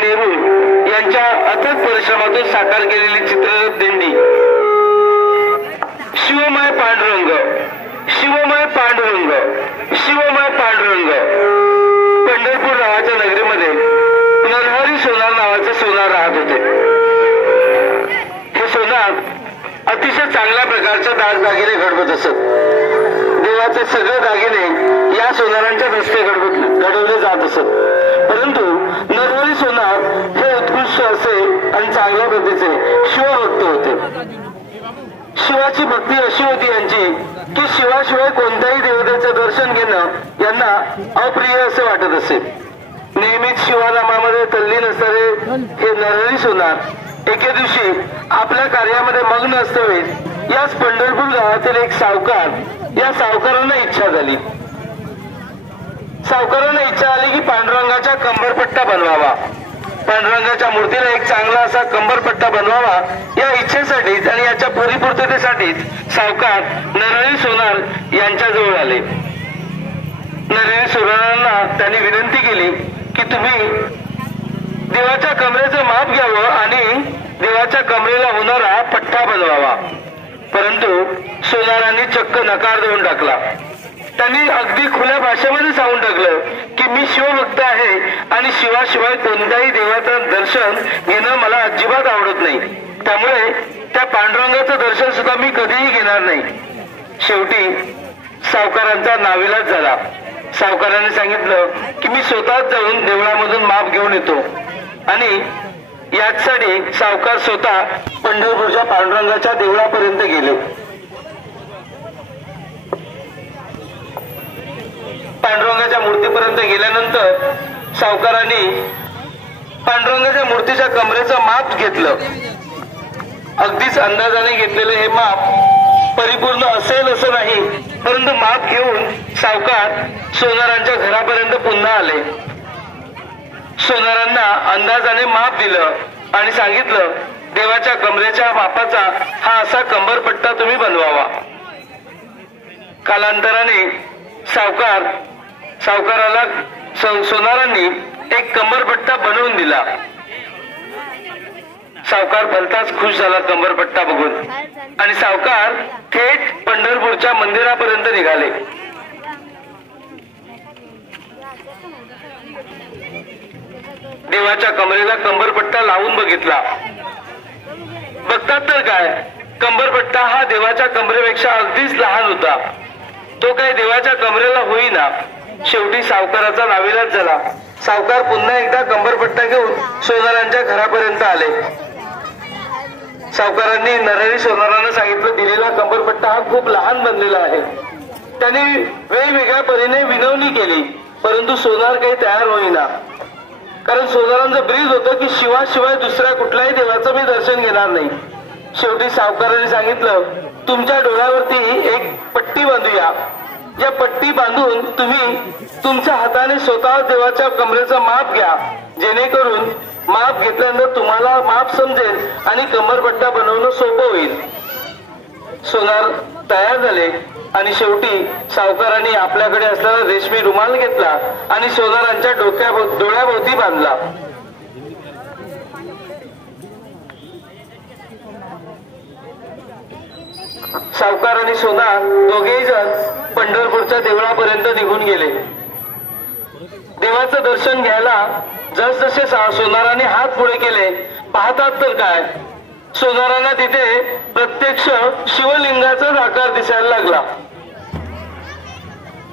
नेहरू यांच्या अथक परिश्रमातून साकार केलेली चित्ररथ दिंडी शिवमय पांडुरंग शिवमय पांडुरंग शिवमय पांडुरंग पंढरपूर नावाच्या नगरीमध्ये नरहरी सोनार नावाचे सोनार राहत होते. हे सोनार अतिशय चांगल्या प्रकारच्या दागदागिने घडवत असत. देवाचे सगळे दागिने या सोनारांच्या हस्ते घडवले जात असत. परंतु नरहरी सोनार हे उत्कृष्ट असे आणि चांगल्या प्रतीचे शिवभक्त होते. शिवाची भक्ती अशी होती यांची की शिवाशिवाय कोणत्याही देवतेचे दर्शन घेणं यांना अप्रिय असे वाटत असे. नेहमीच शिवानामामध्ये तल्लीन असणारे हे नरहरी सोनार एके दिवशी आपल्या कार्यामध्ये मग्न असतावेळी याच पंढरपूर गावातील एक सावकार या सावकारांना इच्छा झाली. सावकारांना इच्छा आली की पांडुरंगाच्या कंबरपट्टा बनवावा. पांडुरंगाच्या मूर्तीला एक चांगला असा कंबरपट्टा बनवावा या इच्छेसाठीच आणि याच्या परिपूर्ततेसाठीच सावकार नरहरी सोनार यांच्याजवळ आले. नरहरी सोनारांना त्यांनी विनंती केली की तुम्ही देवाच्या कमरेचं माप घ्यावं आणि देवाच्या कमरेला होणारा पट्टा बनवावा. परंतु सोनारांनी चक्क नकार देऊन टाकला. त्यांनी अगदी खुल्या भाषेमध्ये सांगून टाकलं की मी शिवभक्त आहे आणि शिवाशिवाय कोणत्याही देवाचं दर्शन घेणं मला अजिबात आवडत नाही. त्यामुळे त्या पांडुरंगाचं दर्शन सुद्धा मी कधीही घेणार नाही. शेवटी सावकारांचा नाविलाज झाला. सावकारांनी सांगितलं की मी स्वतःच जाऊन देवळामधून माप घेऊन येतो आणि याचसाठी सावकार स्वतः पंढरपूरच्या पांडुरंगाच्या देवळापर्यंत गेले. पांडुरंगाच्या मूर्तीपर्यंत गेल्यानंतर सावकारांनी पांडुरंगाच्या मूर्तीच्या कमरेचं माप घेतलं. अगदीच अंदाजाने घेतलेलं हे माप परिपूर्ण असेल असं नाही, परंतु माप घेऊन सावकार सोनारांच्या घरापर्यंत पुन्हा आले. सोनारांना अंदाजाने माप दिलं आणि सांगितलं देवाच्या कमरेच्या मापाचा हा असा कंबरपट्टा तुम्ही बनवावा. कालांतराने सावकाराला सोनारांनी एक कंबरपट्टा बनवून दिला. सावकार भलताच खुश झाला कंबरपट्टा बघून आणि सावकार थेट पंढरपूरच्या मंदिरापर्यंत निघाले. देवाच्या कमरेला कंबरपट्टा लावून बघितला. बघतात तर काय, कंबरपट्टा हा देवाच्या कमरेपेक्षा अगदीच लहान होता. तो काही देवाच्या कमरेला होईना. शेवटी सावकाराचा नाविलाज झाला. सावकार पुन्हा एकदा कंबरपट्टा घेऊन सोनारांच्या घरापर्यंत आले. सावकारांनी नरहरी सोनारांना सांगितलं दिलेला कंबरपट्टा हा खूप लहान बनलेला आहे. त्यांनी वेगवेगळ्या परीने विनवणी केली, परंतु सोनार काही तयार होईना. कारण सोनारांचं ब्रीद होतं की शिवाशिवाय दुसऱ्या कुठल्याही देवाचं मी दर्शन घेणार नाही. शेवटी सावकारांनी सांगितलं तुमच्या डोळ्यावरती एक पट्टी बांधूया. या पट्टी बांधून तुम्ही तुमच्या हाताने स्वतः देवाच्या कमरेचं माप घ्या, जेणेकरून माप घेतल्यानंतर तुम्हाला माप समजेल आणि कंबरपट्टा बनवणं सोपं होईल. सोनार तयार झाले आणि शेवटी सावकारांनी आपल्याकडे असलेला रेशमी रुमाल घेतला आणि सोनारांच्या डोळ्याभोवती बांधला. सावकार आणि सोनार दोघेही जण पंढरपूरच्या देवळापर्यंत निघून गेले. देवाचं दर्शन घ्यायला जसजसे सोनारांनी हात पुढे केले, पाहतात तर काय, सोनारांना तिथे प्रत्यक्ष शिवलिंगाचाच आकार दिसायला लागला.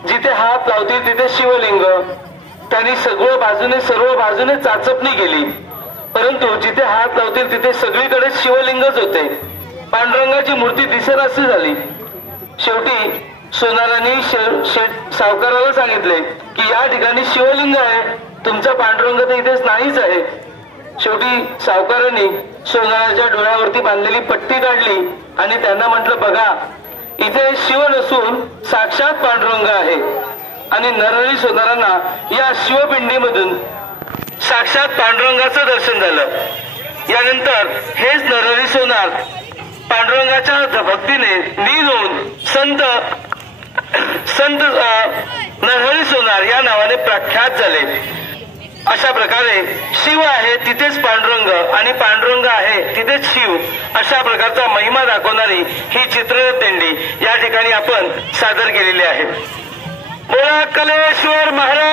जिथे हात लावतील तिथे शिवलिंग. त्यांनी सर्व बाजूने चाचपणी केली, परंतु जिथे हात लावतील तिथे सगळीकडे शिवलिंगच होते. पांडुरंगाची मूर्ती दिसेनाशी झाली. शेवटी सोनारांनी सावकाराला सांगितले की या ठिकाणी शिवलिंग आहे, तुमचा पांडुरंग तर इथेच नाहीच आहे. शेवटी सावकारांनी सोनाराच्या डोळ्यावरती बांधलेली पट्टी काढली आणि त्यांना म्हटलं बघा, इथे शिव नसून साक्षात पांडुरंग आहे. आणि नरहरी सोनारांना या शिवपिंडीमधून साक्षात पांडुरंगाचं दर्शन झालं. यानंतर हेच नरहरी सोनार पांडुरंगाच्या भक्तीने लीन होऊन संत नरहरी सोनार या नावाने प्रख्यात झाले. अशा प्रकारे शिव आहे तिथेच पांडुरंग आणि पांडुरंग आहे तिथेच शिव अशा प्रकारचा महिमा दाखवणारी ही चित्ररथ दिंडी या ठिकाणी आपण सादर केलेली आहे. बोला कलेश्वर महाराज